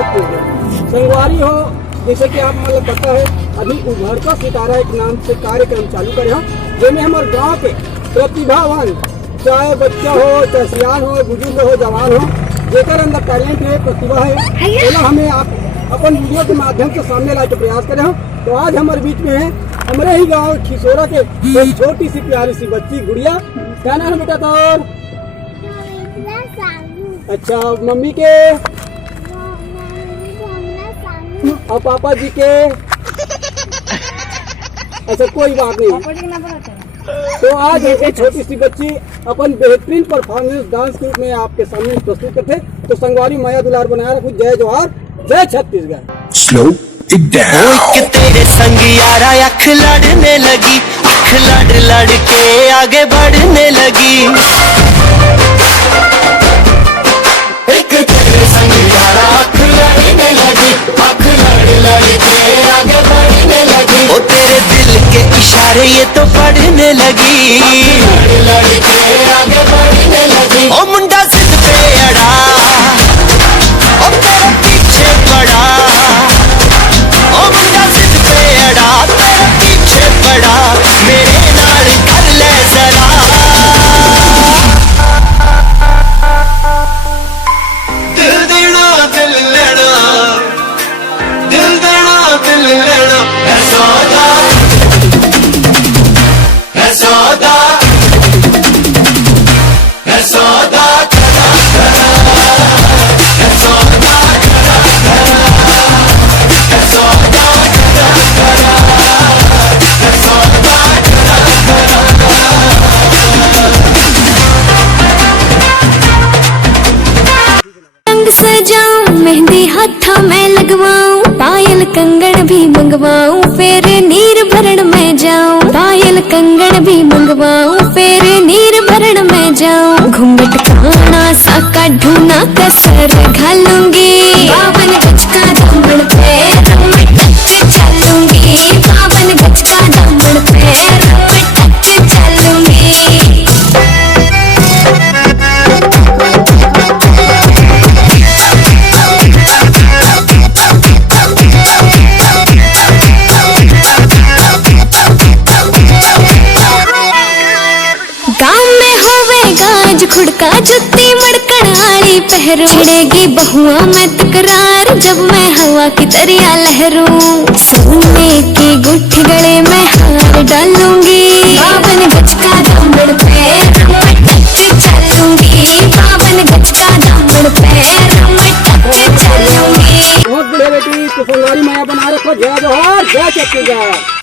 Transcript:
छत्तीसगढ़। संगवारी हो, जैसे कि आप मतलब पता है अभी उभरता सितारा एक नाम से कार्यक्रम चालू करे हो, जिसमें हमारे गांव के प्रतिभावान, चाहे बच्चा हो, चाहे सियान हो, बुजुर्ग हो, जवान हो, जेकर अंदर टैलेंट है, प्रतिभा है, तो हमें आप अपन वीडियो के माध्यम से सामने लाने का प्रयास करे हो। तो आज हमारे बीच में है हमारे ही गांव खिसोरा के एक छोटी सी प्यारी सी बच्ची गुड़िया। क्या नाम है बेटा तोर? अच्छा, मम्मी के और पापा जी के? अच्छा, कोई बात नहीं। तो आज एक छोटी सी बच्ची अपन बेहतरीन परफॉर्मेंस डांस के रूप में आपके सामने प्रस्तुत करते। तो संगवारी माया दुलार बनाया रखो। जय जोहार, जय छत्तीसगढ़। Slow it down. तेरे संग यारा अख लड़ने लगी, अख लड़ लड़ के आगे बढ़ने लगी। एक तेरे संग यारा अख लड़ने लगी, अख लड़ लड़ के आगे बढ़ने लगी। ओ तेरे दिल के इशारे ये तो पढ़ने लगी, लड़ लड़ के आगे बढ़ने लगी। ओ मुंडा जिद पे अड़ा, ओ तेरे पीछे पड़ा, ओ मुंडा जिद पे अड़ा, तेरे पीछे पड़ा, मेरे नाल कर ले जरा। दिल देना दिल लेना, दिल देना दिल लेना, है सौदा, है सौदा, है सौदा करा करा, है सौदा करा करा, है सौदा करा करा, है सौदा करा रंग सजाऊं, मेहंदी हाथा में लगवाऊं, पायल कंगन भी मंगवाऊं, फिर नीर भरण में जाऊं। पायल कंगन भी मंगवाऊं, फिर नीर भरण में जाऊं। घूंघट खाना सा काढूना कसर घालूंगी, बावन गज का दामन पे रमटक चलूंगी, बावन गज का दामन पे रमटक चलूंगी। गाँव में होवे गाज खुड़का, जुत्ती मड़कन आड़ी पहरू, छिड़ेगी बहुआ में तकरार जब मैं हवा की तरिया लहरूं। सोने की गुठी गले में हार डालूंगी, बावन गज का दामन पे रमटक चलूंगी, बावन गज का दामन पे रमटक चलूंगी। बहुत बड़े बेटी, तो संगवारी माया बना रखो। जय जोहार, जय छत्तीसगढ़।